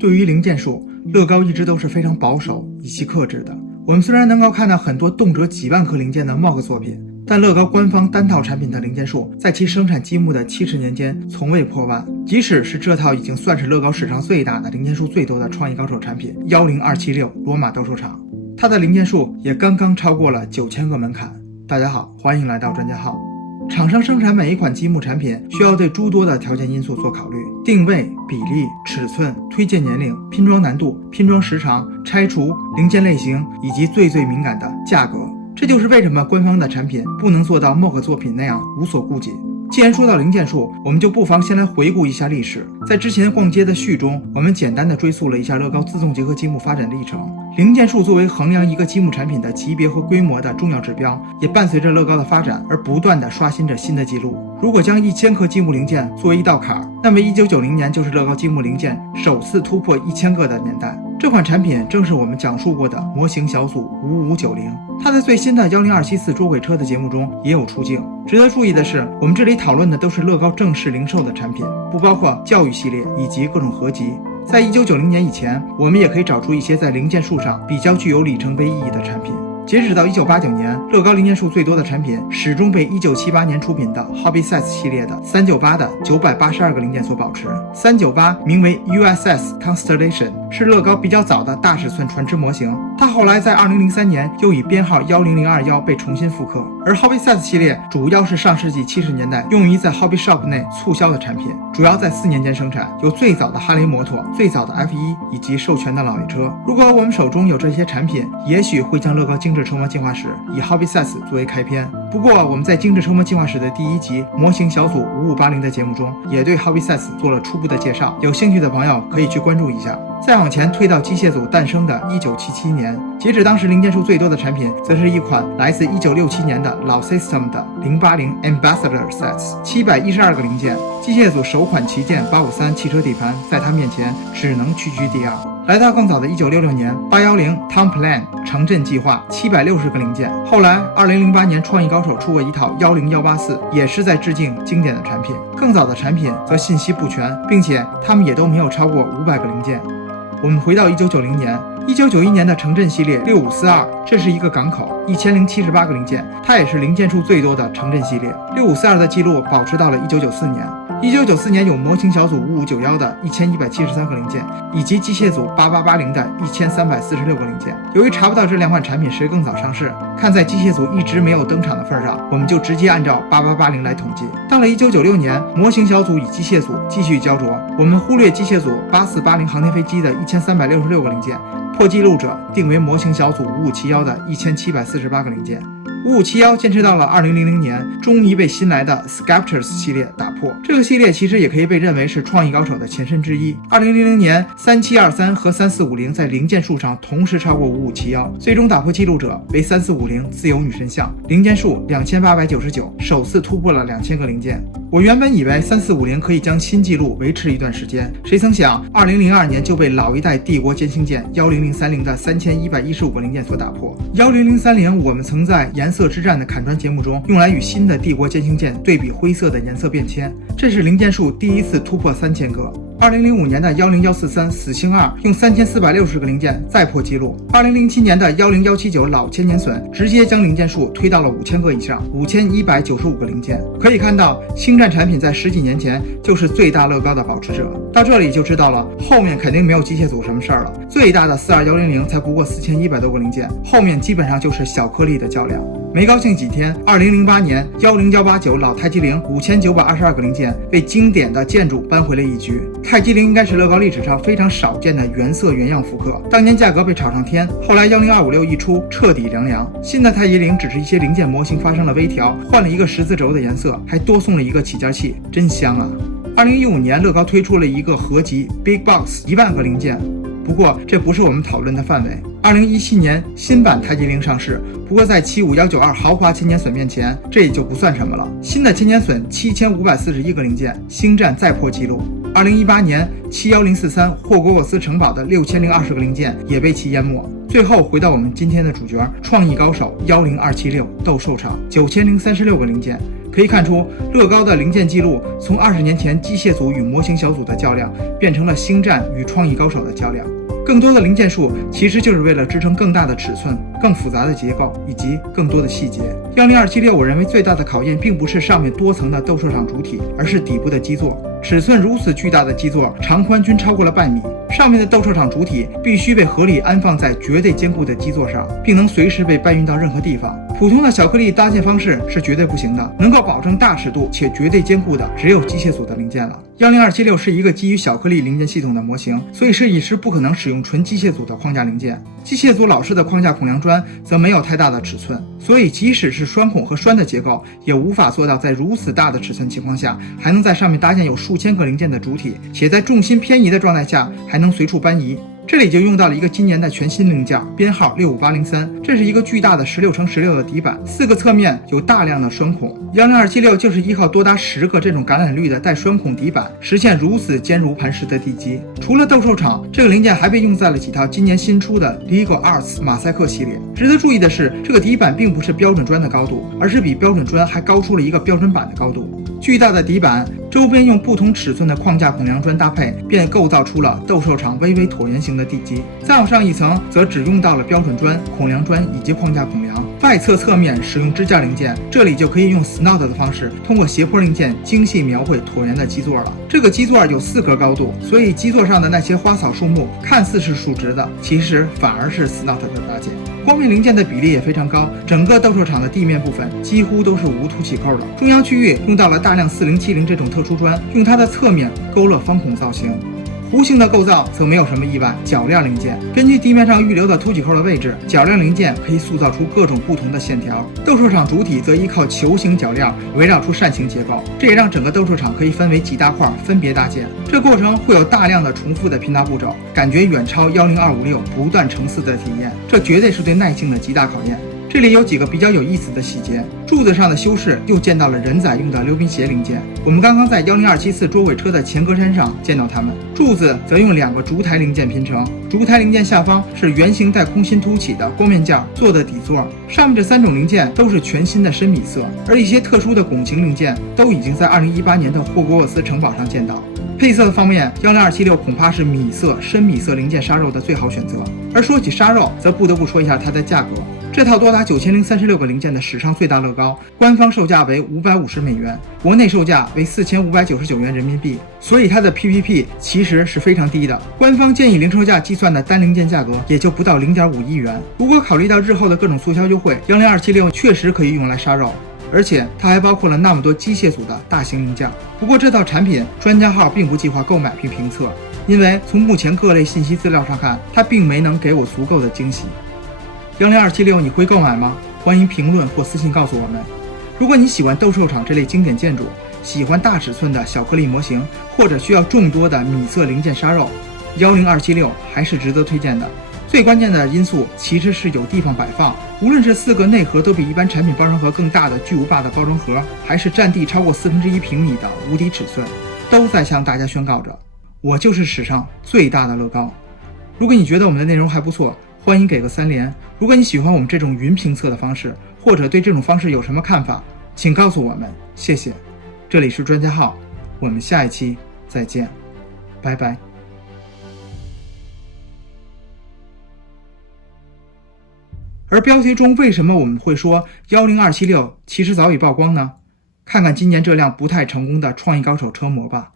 对于零件数，乐高一直都是非常保守以及克制的。我们虽然能够看到很多动辄几万颗零件的 MOG 作品，但乐高官方单套产品的零件数在其生产积木的70年间从未破万。即使是这套已经算是乐高史上最大的零件数最多的创意高手产品10276罗马斗兽场，它的零件数也刚刚超过了9000个门槛。大家好，欢迎来到专家号。厂商生产每一款积木产品需要对诸多的条件因素做考虑，定位、比例、尺寸、推荐年龄、拼装难度、拼装时长、拆除、零件类型以及最敏感的价格。这就是为什么官方的产品不能做到 MOG 作品那样无所顾忌。既然说到零件数，我们就不妨先来回顾一下历史。在之前逛街的序中，我们简单的追溯了一下乐高自动结合积木发展历程。零件数作为衡量一个积木产品的级别和规模的重要指标，也伴随着乐高的发展而不断的刷新着新的记录。如果将1000颗积木零件作为一道坎，那么1990年就是乐高积木零件首次突破1000个的年代。这款产品正是我们讲述过的模型小组5590，它在最新的10274捉鬼车的节目中也有出镜。值得注意的是，我们这里讨论的都是乐高正式零售的产品，不包括教育系列以及各种合集。在1990年以前，我们也可以找出一些在零件数上比较具有里程碑意义的产品。截止到1989年，乐高零件数最多的产品始终被1978年出品的 Hobby Size 系列的398的982个零件所保持。398名为 USS Constellation， 是乐高比较早的大尺寸船只模型，它后来在2003年又以编号10021被重新复刻。而 Hobby Size 系列主要是上世纪70年代用于在 Hobby Shop 内促销的产品，主要在4年间生产，有最早的哈雷摩托、最早的 F1 以及授权的老爷车。如果我们手中有这些产品，也许会将乐高精致车模进化史以 Hobby Size 作为开篇。不过我们在精致车模进化史的第1集模型小组5580的节目中，也对 Hobby Size 做了初步的介绍，有兴趣的朋友可以去关注一下。再往前推到机械组诞生的1977年，截止当时零件数最多的产品，则是一款来自1967年的老 System 的080 Ambassador Sets 712个零件。机械组首款旗舰853汽车底盘在它面前只能屈居第2。来到更早的1966年810 Town Plan 城镇计划760个零件。后来2008年创意高手出过一套10184，也是在致敬经典的产品。更早的产品则信息不全，并且它们也都没有超过500个零件。我们回到1990年，1991年的城镇系列6542，这是一个港口，1078个零件，它也是零件数最多的城镇系列。6542的记录保持到了1994年。1994年有模型小组5591的1173个零件，以及机械组8880的1346个零件。由于查不到这2款产品谁更早上市，看在机械组一直没有登场的份上，我们就直接按照8880来统计。到了1996年，模型小组与机械组继续焦灼，我们忽略机械组8480航天飞机的1366个零件，破纪录者定为模型小组5571的1748个零件。5571坚持到了2000年，终于被新来的 Sculptors 系列打破。这个系列其实也可以被认为是创意高手的前身之一。2000年3723和3450在零件数上同时超过5571，最终打破纪录者为3450自由女神像，零件数2899，首次突破了2000个零件。我原本以为3450可以将新纪录维持一段时间，谁曾想2002年就被老一代帝国歼星舰10030的3115个零件所打破。10030我们曾在颜色之战的砍砖节目中用来与新的帝国歼星舰对比灰色的颜色变迁，这是零件数第一次突破3000个。2005年的10143死星2用3460个零件再破纪录。2007年的10179老千年隼直接将零件数推到了5000个以上，5195个零件。可以看到，星战产品在10几年前就是最大乐高的保持者。到这里就知道了，后面肯定没有机械组什么事儿了。最大的42100才不过4100多个零件，后面基本上就是小颗粒的较量。没高兴几天，2008年10189老太极陵5922个零件被经典的建筑扳回了一局。太极陵应该是乐高历史上非常少见的原色原样复刻，当年价格被炒上天，后来10256一出，彻底凉凉。新的太极陵只是一些零件模型发生了微调，换了一个十字轴的颜色，还多送了一个起件器，真香啊！2015年乐高推出了一个合集 Big Box 10000个零件，不过这不是我们讨论的范围。2017年新版太极陵上市，不过在75192豪华千年隼面前，这也就不算什么了。新的千年隼7541个零件，星战再破纪录。2018年71043霍格沃兹城堡的6020个零件也被其淹没。最后回到我们今天的主角，创意高手10276斗兽场9036个零件。可以看出，乐高的零件记录从20年前机械组与模型小组的较量，变成了星战与创意高手的较量。更多的零件数其实就是为了支撑更大的尺寸、更复杂的结构以及更多的细节。10276，我认为最大的考验并不是上面多层的斗兽场主体，而是底部的基座。尺寸如此巨大的基座，长宽均超过了半米，上面的斗兽场主体必须被合理安放在绝对坚固的基座上，并能随时被搬运到任何地方。普通的小颗粒搭建方式是绝对不行的，能够保证大尺度且绝对坚固的只有机械组的零件了。10276是一个基于小颗粒零件系统的模型，所以设计师不可能使用纯机械组的框架零件。机械组老式的框架孔梁砖则没有太大的尺寸，所以即使是栓孔和栓的结构，也无法做到在如此大的尺寸情况下，还能在上面搭建有数千个零件的主体，且在重心偏移的状态下还能随处搬移。这里就用到了一个今年的全新零件，编号65803，这是一个巨大的16×16的底板，4个侧面有大量的栓孔。10276就是依靠多达10个这种橄榄绿的带栓孔底板，实现如此坚如磐石的地基。除了斗兽场，这个零件还被用在了几套今年新出的 LEGO Arts 马赛克系列。值得注意的是，这个底板并不是标准砖的高度，而是比标准砖还高出了一个标准板的高度。巨大的底板周边用不同尺寸的框架孔梁砖搭配，便构造出了斗兽场微微椭圆形的地基。再往上一层，则只用到了标准砖、孔梁砖以及框架孔梁。外侧侧面使用支架零件，这里就可以用 SNOT 的方式，通过斜坡零件精细描绘椭圆的基座了。这个基座有4格高度，所以基座上的那些花草树木看似是竖直的，其实反而是 SNOT 的搭建。光面零件的比例也非常高，整个斗兽场的地面部分几乎都是无凸起扣的。中央区域用到了大量4070这种特殊砖，用它的侧面勾勒方孔造型。弧形的构造则没有什么意外，铰链零件根据地面上预留的凸起扣的位置，铰链零件可以塑造出各种不同的线条。斗兽场主体则依靠球形铰链围绕出扇形结构，这也让整个斗兽场可以分为几大块分别搭建。这过程会有大量的重复的拼搭步骤，感觉远超10256不断乘4的体验，这绝对是对耐性的极大考验。这里有几个比较有意思的细节，柱子上的修饰又见到了人仔用的溜冰鞋零件。我们刚刚在10274捉尾车的前格栅上见到它们，柱子则用2个烛台零件拼成，烛台零件下方是圆形带空心凸起的光面件做的底座，上面这3种零件都是全新的深米色，而一些特殊的拱形零件都已经在2018年的霍格沃茨城堡上见到。配色的方面，10276恐怕是米色、深米色零件杀肉的最好选择。而说起杀肉，则不得不说一下它的价格。这套多达9036个零件的史上最大乐高，官方售价为550美元，国内售价为4599元人民币，所以它的 PPP 其实是非常低的。官方建议零售价计算的单零件价格也就不到0.5亿元。如果考虑到日后的各种促销优惠，10276确实可以用来杀肉。而且它还包括了那么多机械组的大型零件。不过这套产品专家号并不计划购买并评测，因为从目前各类信息资料上看，它并没能给我足够的惊喜。10276你会购买吗？欢迎评论或私信告诉我们。如果你喜欢斗兽场这类经典建筑，喜欢大尺寸的小颗粒模型，或者需要众多的米色零件杀肉，10276还是值得推荐的。最关键的因素其实是有地方摆放，无论是4个内核都比一般产品包装盒更大的巨无霸的包装盒，还是占地超过1/4平米的无敌尺寸，都在向大家宣告着，我就是史上最大的乐高。如果你觉得我们的内容还不错，欢迎给个3连。如果你喜欢我们这种云评测的方式，或者对这种方式有什么看法，请告诉我们，谢谢。这里是专家号，我们下一期再见，拜拜。而标题中为什么我们会说10276其实早已曝光呢？看看今年这辆不太成功的创意高手车模吧。